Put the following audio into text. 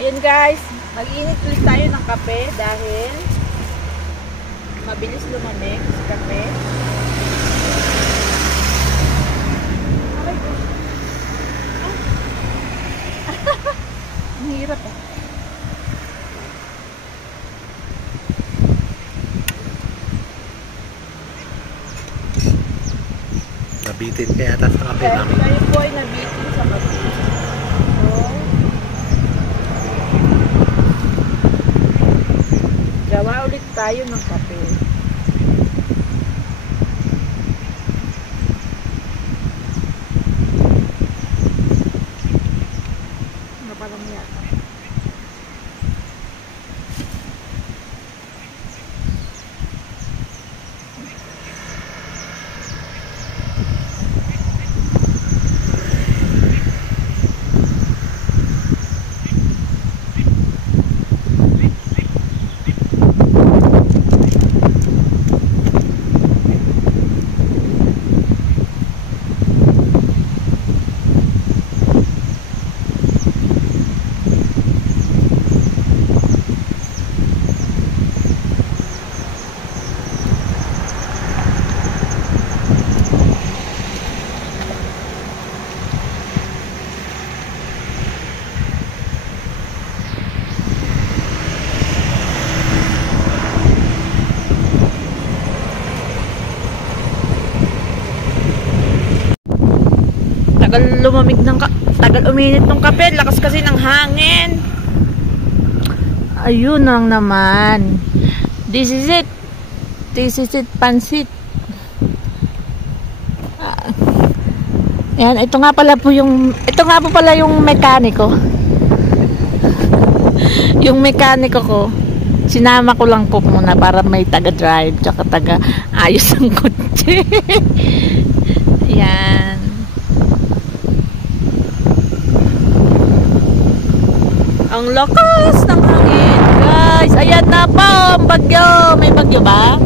Ayan guys, mag-init ulit tayo ng kape dahil mabilis lumamig si kape. Ang hirap eh. Nabitin ka yata sa kape namin. Tayo po ay nabitin sa kape. Gawa ulit tayo ng kape. Napalam yata. Tagal lumamig ng tagal uminit ng kape, lakas kasi ng hangin. Ayun lang naman. This is it. This is it, pansit. Yan, ito nga pala po yung mekaniko. Yung mekaniko ko. Sinama ko lang po muna para may taga-drive tsaka taga-ayos ng kotse. Yan. Ang lakas ng hangin, guys. Ayan na po, ang bagyo. May bagyo ba?